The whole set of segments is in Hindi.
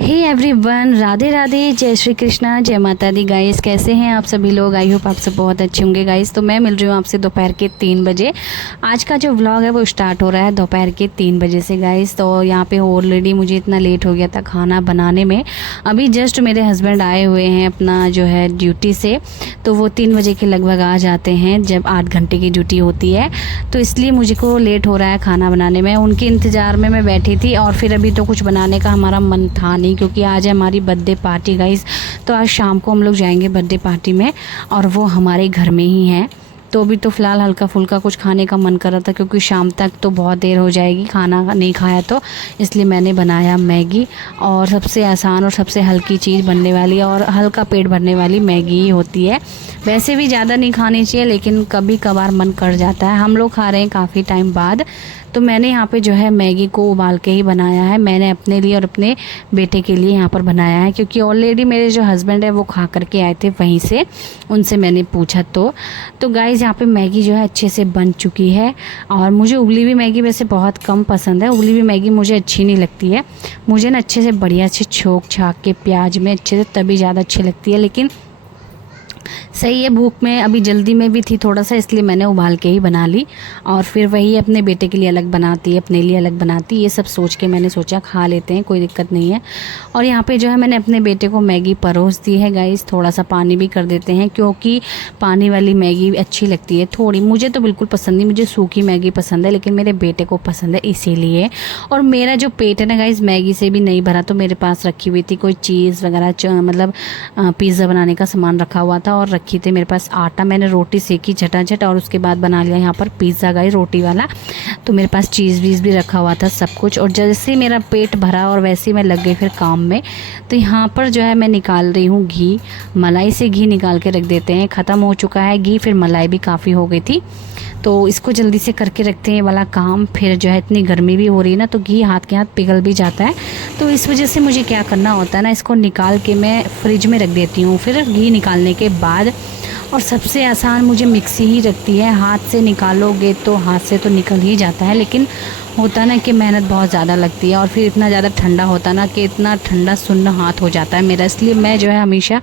हे एवरीवन, राधे राधे, जय श्री कृष्णा, जय माता दी। गाइस कैसे हैं आप सभी लोग? आई होप आप सब बहुत अच्छे होंगे गाइस। तो मैं मिल रही हूँ आपसे दोपहर के 3 बजे। आज का जो व्लॉग है वो स्टार्ट हो रहा है दोपहर के 3 बजे से गाइस। तो यहाँ पे ऑलरेडी मुझे इतना लेट हो गया था खाना बनाने में। अभी जस्ट मेरे हस्बैंड आए हुए हैं अपना जो है ड्यूटी से, तो वो 3 बजे के लगभग आ जाते हैं जब 8 घंटे की ड्यूटी होती है। तो इसलिए मुझे को लेट हो रहा है खाना बनाने में। उनके इंतज़ार में मैं बैठी थी और फिर अभी तो कुछ बनाने का हमारा मन था नहीं, क्योंकि आज है हमारी बर्थडे पार्टी गाइस। तो आज शाम को हम लोग जाएंगे बर्थडे पार्टी में और वो हमारे घर में ही है। तो अभी तो फ़िलहाल हल्का फुल्का कुछ खाने का मन कर रहा था, क्योंकि शाम तक तो बहुत देर हो जाएगी खाना नहीं खाया तो। इसलिए मैंने बनाया मैगी, और सबसे आसान और सबसे हल्की चीज़ बनने वाली और हल्का पेट भरने वाली मैगी ही होती है। वैसे भी ज़्यादा नहीं खानी चाहिए, लेकिन कभी कभार मन कर जाता है। हम लोग खा रहे हैं काफ़ी टाइम बाद। तो मैंने यहाँ पे जो है मैगी को उबाल के ही बनाया है। मैंने अपने लिए और अपने बेटे के लिए यहाँ पर बनाया है, क्योंकि ऑलरेडी मेरे जो हस्बैंड है वो खा करके आए थे वहीं से, उनसे मैंने पूछा। तो गाइज़ यहाँ पे मैगी जो है अच्छे से बन चुकी है। और मुझे उबली हुई मैगी वैसे बहुत कम पसंद है, उबली हुई मैगी मुझे अच्छी नहीं लगती है। मुझे ना अच्छे से बढ़िया से छोंक छाक के प्याज में अच्छे से तभी ज़्यादा अच्छी लगती है। लेकिन सही है, भूख में अभी जल्दी में भी थी थोड़ा सा, इसलिए मैंने उबाल के ही बना ली। और फिर वही अपने बेटे के लिए अलग बनाती, अपने लिए अलग बनाती, ये सब सोच के मैंने सोचा खा लेते हैं, कोई दिक्कत नहीं है। और यहाँ पे जो है मैंने अपने बेटे को मैगी परोस दी है गाइस। थोड़ा सा पानी भी कर देते हैं, क्योंकि पानी वाली मैगी अच्छी लगती है थोड़ी। मुझे तो बिल्कुल पसंद नहीं, मुझे सूखी मैगी पसंद है, लेकिन मेरे बेटे को पसंद है इसीलिए। और मेरा जो पेट है ना गाइस मैगी से भी नहीं भरा, तो मेरे पास रखी हुई थी कोई चीज़ वगैरह, मतलब पिज़्ज़ा बनाने का सामान रखा हुआ था, और रखी थी मेरे पास आटा। मैंने रोटी सेकी झटाझट और उसके बाद बना लिया यहाँ पर पिज़्ज़ा गाइस, रोटी वाला। तो मेरे पास चीज़ वीज़ भी रखा हुआ था सब कुछ। और जैसे ही मेरा पेट भरा और वैसे ही मैं लग गई फिर काम में। तो यहाँ पर जो है मैं निकाल रही हूँ घी। मलाई से घी निकाल के रख देते हैं, ख़त्म हो चुका है घी, फिर मलाई भी काफ़ी हो गई थी। तो इसको जल्दी से करके रखते हैं ये वाला काम। फिर जो है इतनी गर्मी भी हो रही है ना, तो घी हाथ के हाथ पिघल भी जाता है। तो इस वजह से मुझे क्या करना होता है ना, इसको निकाल के मैं फ्रिज में रख देती हूँ फिर घी निकालने के बाद। और सबसे आसान मुझे मिक्सी ही लगती है। हाथ से निकालोगे तो हाथ से तो निकल ही जाता है, लेकिन होता ना कि मेहनत बहुत ज़्यादा लगती है। और फिर इतना ज़्यादा ठंडा होता ना कि इतना ठंडा सुन्न हाथ हो जाता है मेरा, इसलिए मैं जो है हमेशा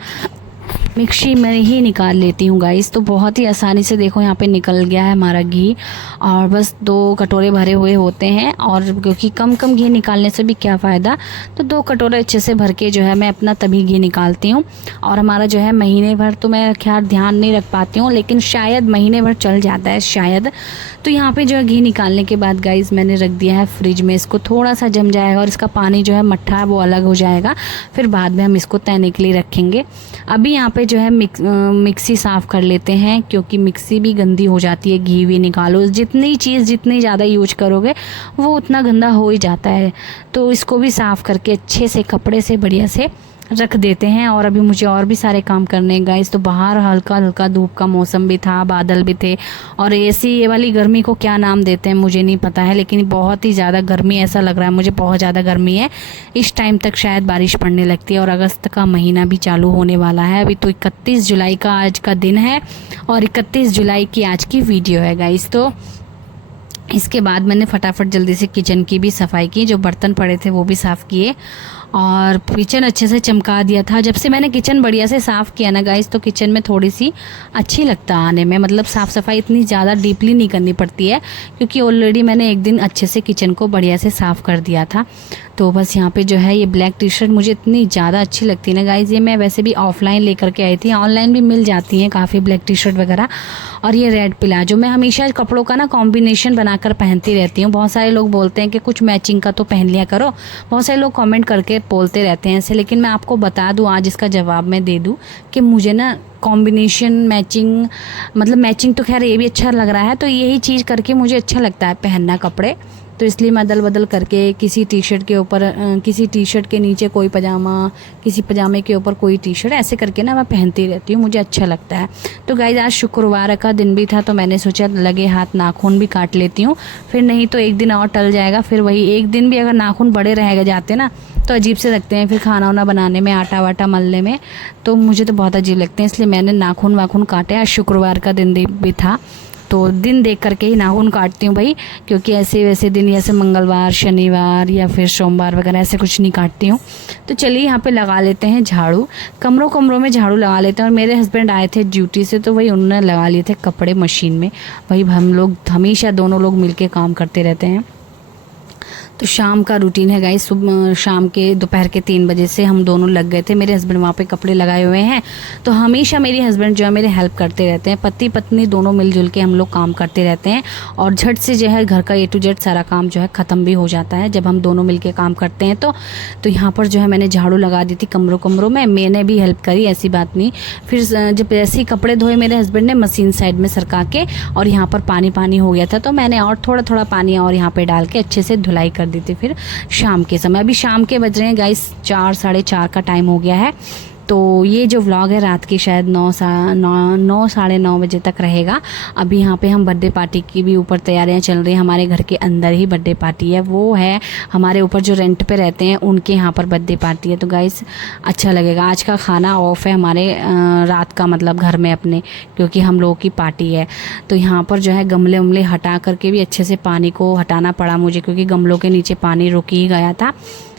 मिक्सी में ही निकाल लेती हूँ गाइस। तो बहुत ही आसानी से देखो यहाँ पे निकल गया है हमारा घी। और बस 2 कटोरे भरे हुए होते हैं, और क्योंकि कम कम घी निकालने से भी क्या फ़ायदा, तो 2 कटोरे अच्छे से भर के जो है मैं अपना तभी घी निकालती हूँ। और हमारा जो है महीने भर, तो मैं खैर ध्यान नहीं रख पाती हूँ, लेकिन शायद महीने भर चल जाता है शायद। तो यहाँ पे जो है घी निकालने के बाद गाइस मैंने रख दिया है फ्रिज में। इसको थोड़ा सा जम जाएगा और इसका पानी जो है मट्ठा है वो अलग हो जाएगा, फिर बाद में हम इसको तैरने के लिए रखेंगे। अभी यहाँ पे जो है मिक्सी साफ़ कर लेते हैं, क्योंकि मिक्सी भी गंदी हो जाती है। घी भी निकालो, जितनी चीज़ जितनी ज़्यादा यूज करोगे वो उतना गंदा हो ही जाता है। तो इसको भी साफ़ करके अच्छे से कपड़े से बढ़िया से रख देते हैं। और अभी मुझे और भी सारे काम करने हैं गाइस। तो बाहर हल्का हल्का धूप का मौसम भी था, बादल भी थे। और ऐसी ये वाली गर्मी को क्या नाम देते हैं मुझे नहीं पता है, लेकिन बहुत ही ज़्यादा गर्मी, ऐसा लग रहा है मुझे बहुत ज़्यादा गर्मी है। इस टाइम तक शायद बारिश पड़ने लगती है, और अगस्त का महीना भी चालू होने वाला है। अभी तो 31 जुलाई का आज का दिन है, और 31 जुलाई की आज की वीडियो है गाइस। तो इसके बाद मैंने फटाफट जल्दी से किचन की भी सफाई की, जो बर्तन पड़े थे वो भी साफ़ किए, और किचन अच्छे से चमका दिया था। जब से मैंने किचन बढ़िया से साफ़ किया ना गाइस, तो किचन में थोड़ी सी अच्छी लगता है आने में। मतलब साफ़ सफाई इतनी ज़्यादा डीपली नहीं करनी पड़ती है, क्योंकि ऑलरेडी मैंने एक दिन अच्छे से किचन को बढ़िया से साफ़ कर दिया था। तो बस यहाँ पे जो है ये ब्लैक टी शर्ट मुझे इतनी ज़्यादा अच्छी लगती है ना गाइज़। ये मैं वैसे भी ऑफलाइन लेकर के आई थी, ऑनलाइन भी मिल जाती हैं काफ़ी ब्लैक टी शर्ट वगैरह। और ये रेड प्लाजो, मैं हमेशा कपड़ों का ना कॉम्बिनेशन बनाकर पहनती रहती हूँ। बहुत सारे लोग बोलते हैं कि कुछ मैचिंग का तो पहन लिया करो, बहुत सारे लोग कमेंट करके बोलते रहते हैं ऐसे। लेकिन मैं आपको बता दूँ, आज इसका जवाब मैं दे दूँ कि मुझे ना कॉम्बिनेशन मैचिंग, मतलब मैचिंग तो खैर ये भी अच्छा लग रहा है, तो यही चीज़ करके मुझे अच्छा लगता है पहनना कपड़े। तो इसलिए मैं अदल बदल करके किसी टी शर्ट के ऊपर किसी टी शर्ट के नीचे कोई पजामा, किसी पजामे के ऊपर कोई टी शर्ट, ऐसे करके ना मैं पहनती रहती हूँ, मुझे अच्छा लगता है। तो गाइस आज शुक्रवार का दिन भी था, तो मैंने सोचा लगे हाथ नाखून भी काट लेती हूँ, फिर नहीं तो एक दिन और टल जाएगा। फिर वही एक दिन भी अगर नाखून बड़े रह जाते ना तो अजीब से लगते हैं, फिर खाना वाना बनाने में, आटा वाटा मलने में, तो मुझे तो बहुत अजीब लगते हैं। इसलिए मैंने नाखून वाखून काटे। आज शुक्रवार का दिन भी था, तो दिन देख करके ही नाखून काटती हूँ भाई, क्योंकि ऐसे वैसे दिन जैसे मंगलवार, शनिवार या फिर सोमवार वगैरह ऐसे कुछ नहीं काटती हूँ। तो चलिए यहाँ पे लगा लेते हैं झाड़ू, कमरों कमरों में झाड़ू लगा लेते हैं। और मेरे हस्बैंड आए थे ड्यूटी से, तो वही उन्होंने लगा लिए थे कपड़े मशीन में। वही हम लोग हमेशा दोनों लोग मिल के काम करते रहते हैं। तो शाम का रूटीन है गाइस, शाम के दोपहर के 3 बजे से हम दोनों लग गए थे। मेरे हस्बैंड वहाँ पे कपड़े लगाए हुए हैं, तो हमेशा मेरे हस्बैंड जो है मेरे हेल्प करते रहते हैं। पति पत्नी दोनों मिलजुल के हम लोग काम करते रहते हैं, और झट से जो है घर का A to Z सारा काम जो है ख़त्म भी हो जाता है जब हम दोनों मिल के काम करते हैं। तो यहाँ पर जो है मैंने झाड़ू लगा दी थी कमरों कमरों में, मैंने भी हेल्प करी, ऐसी बात नहीं। फिर जब ऐसे ही कपड़े धोए मेरे हस्बैंड ने मशीन साइड में सरका के, और यहाँ पर पानी पानी हो गया था, तो मैंने और थोड़ा थोड़ा पानी और यहाँ पर डाल के अच्छे से धुलाई कर दी थी। फिर शाम के समय, अभी शाम के बज रहे हैं गाइस 4 साढ़े 4 का टाइम हो गया है। तो ये जो व्लॉग है रात की शायद 9 साढ़े 9 बजे तक रहेगा। अभी यहाँ पे हम बर्थडे पार्टी की भी ऊपर तैयारियां चल रही हैं। हमारे घर के अंदर ही बर्थडे पार्टी है, वो है हमारे ऊपर जो रेंट पे रहते हैं उनके यहाँ पर बर्थडे पार्टी है। तो गाइस अच्छा लगेगा। आज का खाना ऑफ है हमारे रात का, मतलब घर में अपने, क्योंकि हम लोगों की पार्टी है। तो यहाँ पर जो है गमले उमले हटा करके भी अच्छे से पानी को हटाना पड़ा मुझे, क्योंकि गमलों के नीचे पानी रुक ही गया था,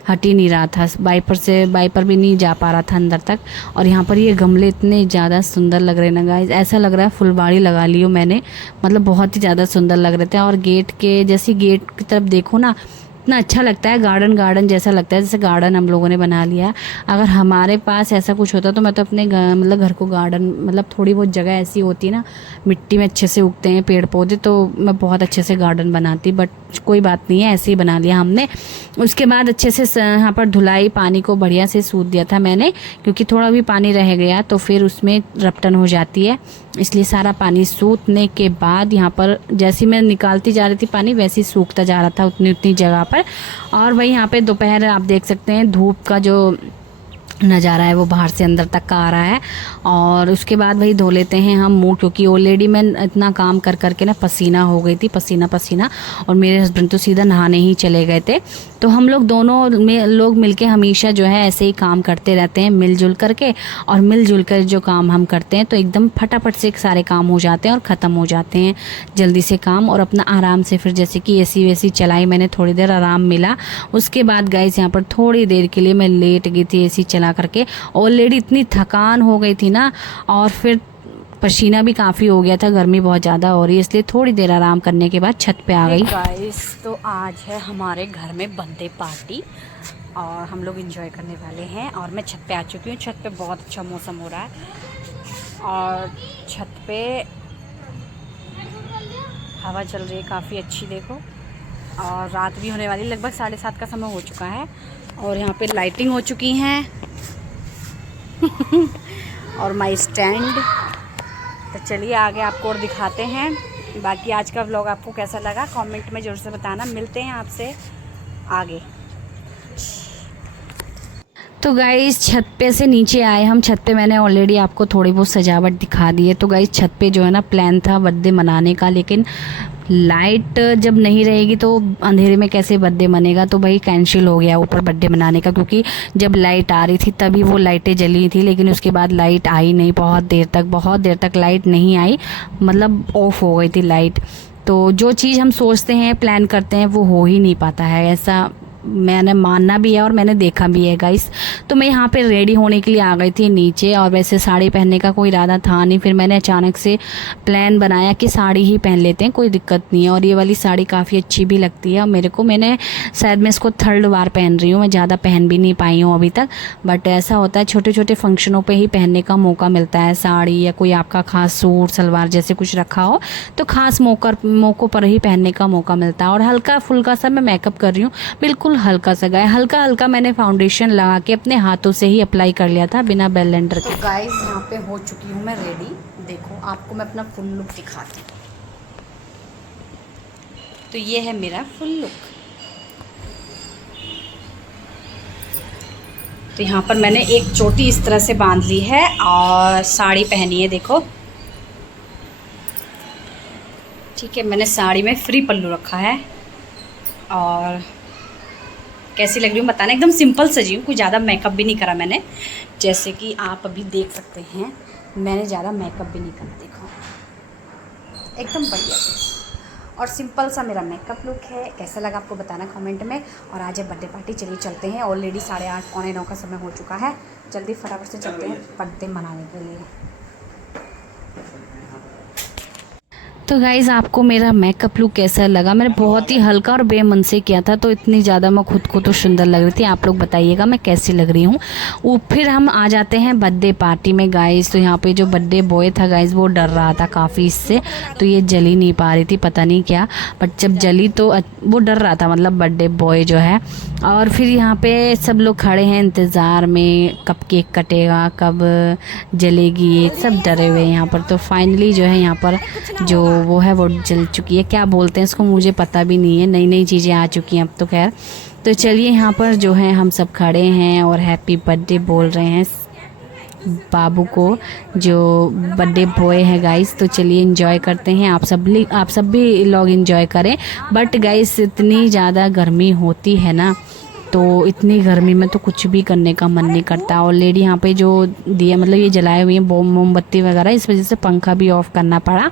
हट ही नहीं रहा था। वाइपर भी नहीं जा पा रहा था अंदर तक। और यहाँ पर ये गमले इतने ज़्यादा सुंदर लग रहे हैं ना गाइस, ऐसा लग रहा है फुलवाड़ी लगा ली हो मैंने, मतलब बहुत ही ज़्यादा सुंदर लग रहे थे। और गेट के जैसे गेट की तरफ देखो ना, इतना अच्छा लगता है, गार्डन जैसा लगता है, जैसे गार्डन हम लोगों ने बना लिया। अगर हमारे पास ऐसा कुछ होता तो मैं तो अपने मतलब घर को गार्डन, मतलब थोड़ी बहुत जगह ऐसी होती ना, मिट्टी में अच्छे से उगते हैं पेड़ पौधे, तो मैं बहुत अच्छे से गार्डन बनाती। बट कोई बात नहीं है, ऐसे ही बना लिया हमने। उसके बाद अच्छे से यहाँ पर धुलाई, पानी को बढ़िया से सूख दिया था मैंने, क्योंकि थोड़ा भी पानी रह गया तो फिर उसमें रपटन हो जाती है। इसलिए सारा पानी सूखने के बाद यहाँ पर जैसे मैं निकालती जा रही थी पानी, वैसे ही सूखता जा रहा था उतनी उतनी जगह पर। और वही यहाँ पे दोपहर आप देख सकते हैं धूप का जो नज़ारा है वो बाहर से अंदर तक का आ रहा है। और उसके बाद भाई धो लेते हैं हम मुंह, क्योंकि ऑलरेडी मैं इतना काम कर करके ना पसीना हो गई थी, पसीना पसीना। और मेरे हस्बैंड तो सीधा नहाने ही चले गए थे। तो हम लोग दोनों लोग मिलके हमेशा जो है ऐसे ही काम करते रहते हैं मिलजुल करके। और मिलजुल कर जो काम हम करते हैं तो एकदम फटाफट से सारे काम हो जाते हैं और ख़त्म हो जाते हैं जल्दी से काम। और अपना आराम से फिर जैसे कि AC वैसी चलाई मैंने, थोड़ी देर आराम मिला। उसके बाद गाइस यहाँ पर थोड़ी देर के लिए मैं लेट गई थी AC चला करके। ऑलरेडी इतनी थकान हो गई थी ना, और फिर पसीना भी काफ़ी हो गया था, गर्मी बहुत ज़्यादा हो रही है, इसलिए थोड़ी देर आराम करने के बाद छत पे आ गई। गाइस तो आज है हमारे घर में बर्थडे पार्टी और हम लोग एंजॉय करने वाले हैं। और मैं छत पे आ चुकी हूँ। छत पे बहुत अच्छा मौसम हो रहा है और छत पे हवा चल रही है काफ़ी अच्छी, देखो। और रात भी होने वाली, लगभग 7:30 का समय हो चुका है। और यहाँ पे लाइटिंग हो चुकी हैं और माई स्टैंड। तो चलिए आगे आपको और दिखाते हैं। बाकी आज का व्लॉग आपको कैसा लगा कमेंट में ज़रूर से बताना। मिलते हैं आपसे आगे। तो गाइस छत पे से नीचे आए हम। छत पे मैंने ऑलरेडी आपको थोड़ी बहुत सजावट दिखा दी है। तो गाइस छत पे जो है ना प्लान था बर्थडे मनाने का, लेकिन लाइट जब नहीं रहेगी तो अंधेरे में कैसे बर्थडे मनेगा, तो भाई कैंसिल हो गया ऊपर बर्थडे मनाने का। क्योंकि जब लाइट आ रही थी तभी वो लाइटें जली थी, लेकिन उसके बाद लाइट आई नहीं, बहुत देर तक लाइट नहीं आई, मतलब ऑफ हो गई थी लाइट। तो जो चीज़ हम सोचते हैं प्लान करते हैं वो हो ही नहीं पाता है, ऐसा मैंने मानना भी है और मैंने देखा भी है गाइस। तो मैं यहाँ पे रेडी होने के लिए आ गई थी नीचे, और वैसे साड़ी पहनने का कोई इरादा था नहीं। फिर मैंने अचानक से प्लान बनाया कि साड़ी ही पहन लेते हैं, कोई दिक्कत नहीं है। और ये वाली साड़ी काफ़ी अच्छी भी लगती है और मेरे को, मैंने शायद मैं इसको 3rd बार पहन रही हूँ, मैं ज़्यादा पहन भी नहीं पाई हूँ अभी तक। बट ऐसा होता है छोटे छोटे फंक्शनों पर ही पहनने का मौका मिलता है साड़ी, या कोई आपका खास सूट सलवार जैसे कुछ रखा हो तो खास मौक़ों पर ही पहनने का मौका मिलता है। और हल्का फुल्का सा मैं मेकअप कर रही हूँ, बिल्कुल हल्का सा गाय, हल्का हल्का मैंने फाउंडेशन लगा के अपने हाथों से ही अप्लाई कर लिया था बिना बेल लेंडर के। तो गाइस यहाँ पे हो चुकी हूँ मैं रेडी। देखो आपको मैं अपना फुल लुक दिखाती हूँ। तो ये है मेरा फुल लुक। तो यहाँ पर मैंने एक चोटी इस तरह से बांध ली है और साड़ी पहनी है, देखो। ठीक है, मैंने साड़ी में फ्री पल्लू रखा है। और कैसी लग रही हूँ बताना। एकदम सिंपल सजी हूँ, कोई ज़्यादा मेकअप भी नहीं करा मैंने, जैसे कि आप अभी देख सकते हैं। मैंने ज़्यादा मेकअप भी नहीं करा, देखो एकदम बढ़िया से और सिंपल सा मेरा मेकअप लुक है। कैसा लगा आपको बताना कमेंट में। और आज है बर्थडे पार्टी, चलिए चलते हैं। ऑलरेडी 8:30 पौने 9 का समय हो चुका है। जल्दी फटाफट से चलते हैं बर्थडे मनाने के लिए। तो गाइज़ आपको मेरा मेकअप लुक कैसा लगा? मैंने बहुत ही हल्का और बेमन से किया था, तो इतनी ज़्यादा मैं खुद को तो सुंदर लग रही थी। आप लोग बताइएगा मैं कैसी लग रही हूँ। वो फिर हम आ जाते हैं बर्थडे पार्टी में गाइज़। तो यहाँ पे जो बर्थडे बॉय था गाइज़, वो डर रहा था काफ़ी इससे, तो ये जल ही नहीं पा रही थी, पता नहीं क्या। बट जब जली तो वो डर रहा था, मतलब बर्थडे बॉय जो है। और फिर यहाँ पे सब लोग खड़े हैं इंतज़ार में, कब केक कटेगा, कब जलेगी, सब डरे हुए हैं यहाँ पर। तो फाइनली जो है यहाँ पर जो वो है वो जल चुकी है। क्या बोलते हैं इसको मुझे पता भी नहीं है, नई नई चीज़ें आ चुकी हैं अब तो। खैर, तो चलिए यहाँ पर जो है हम सब खड़े हैं और हैप्पी बर्थडे बोल रहे हैं बाबू को, जो बर्थडे बॉय है गाइस। तो चलिए एंजॉय करते हैं, आप सब भी लोग एंजॉय करें। बट गाइस इतनी ज़्यादा गर्मी होती है ना, तो इतनी गर्मी में तो कुछ भी करने का मन नहीं करता। ऑलरेडी यहाँ पे जो दिया मतलब ये जलाए हुए हैं मोमबत्ती वगैरह, इस वजह से पंखा भी ऑफ करना पड़ा,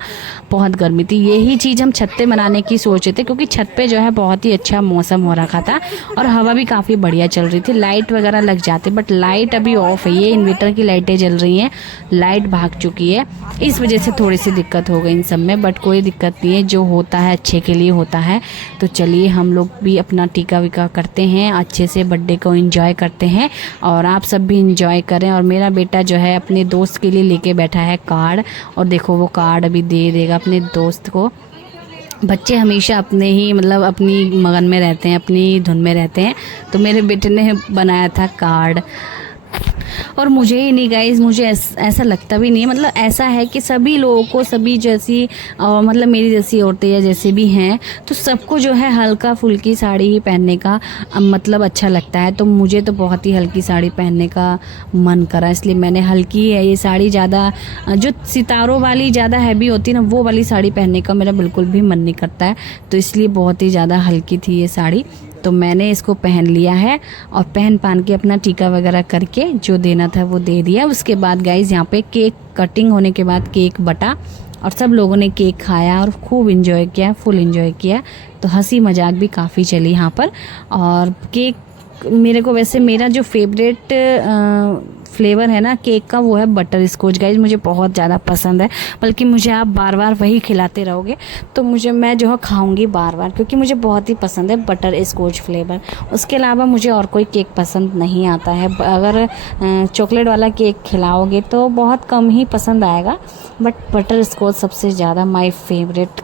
बहुत गर्मी थी। यही चीज़ हम छत पे मनाने की सोच रहे थे, क्योंकि छत पे जो है बहुत ही अच्छा मौसम हो रखा था और हवा भी काफ़ी बढ़िया चल रही थी। लाइट वगैरह लग जाते, बट लाइट अभी ऑफ है। ये इन्वर्टर की लाइटें जल रही हैं, लाइट भाग चुकी है, इस वजह से थोड़ी सी दिक्कत हो गई इन सब में। बट कोई दिक्कत नहीं है, जो होता है अच्छे के लिए होता है। तो चलिए हम लोग भी अपना टीका विका करते हैं, अच्छे से बर्थडे को एंजॉय करते हैं और आप सब भी एंजॉय करें। और मेरा बेटा जो है अपने दोस्त के लिए लेके बैठा है कार्ड, और देखो वो कार्ड अभी दे देगा अपने दोस्त को। बच्चे हमेशा अपने ही मतलब अपनी मगन में रहते हैं, अपनी धुन में रहते हैं। तो मेरे बेटे ने बनाया था कार्ड, और मुझे ही नहीं गाइज, मुझे ऐसा लगता भी नहीं है, मतलब ऐसा है कि सभी लोगों को, सभी जैसी मतलब मेरी जैसी औरतें या जैसे भी हैं, तो सबको जो है हल्का फुल्की साड़ी ही पहनने का मतलब अच्छा लगता है। तो मुझे तो बहुत ही हल्की साड़ी पहनने का मन करा, इसलिए मैंने हल्की है ये साड़ी, ज़्यादा जो सितारों वाली ज़्यादा हैवी होती है ना, वो वाली साड़ी पहनने का मेरा बिल्कुल भी मन नहीं करता है। तो इसलिए बहुत ही ज़्यादा हल्की थी ये साड़ी, तो मैंने इसको पहन लिया है और पहन के अपना टीका वगैरह करके जो देना था वो दे दिया। उसके बाद गाइज़ यहाँ पे केक कटिंग होने के बाद केक बटा और सब लोगों ने केक खाया और खूब इन्जॉय किया, फुल इन्जॉय किया। तो हंसी मजाक भी काफ़ी चली यहाँ पर। और केक मेरे को वैसे मेरा जो फेवरेट फ्लेवर है ना केक का, वो है बटर स्कॉच गाइज, मुझे बहुत ज़्यादा पसंद है। बल्कि मुझे आप बार बार वही खिलाते रहोगे तो मैं जो है खाऊंगी बार बार, क्योंकि मुझे बहुत ही पसंद है बटर स्कॉच फ्लेवर। उसके अलावा मुझे और कोई केक पसंद नहीं आता है। अगर चॉकलेट वाला केक खिलाओगे तो बहुत कम ही पसंद आएगा, बट बटर स्कॉच सबसे ज़्यादा माय फेवरेट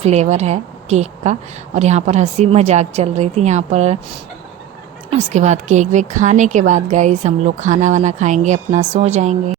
फ्लेवर है केक का। और यहाँ पर हंसी मजाक चल रही थी यहाँ पर। उसके बाद केक वेक खाने के बाद गाइस हम लोग खाना वाना खाएंगे, अपना सो जाएंगे।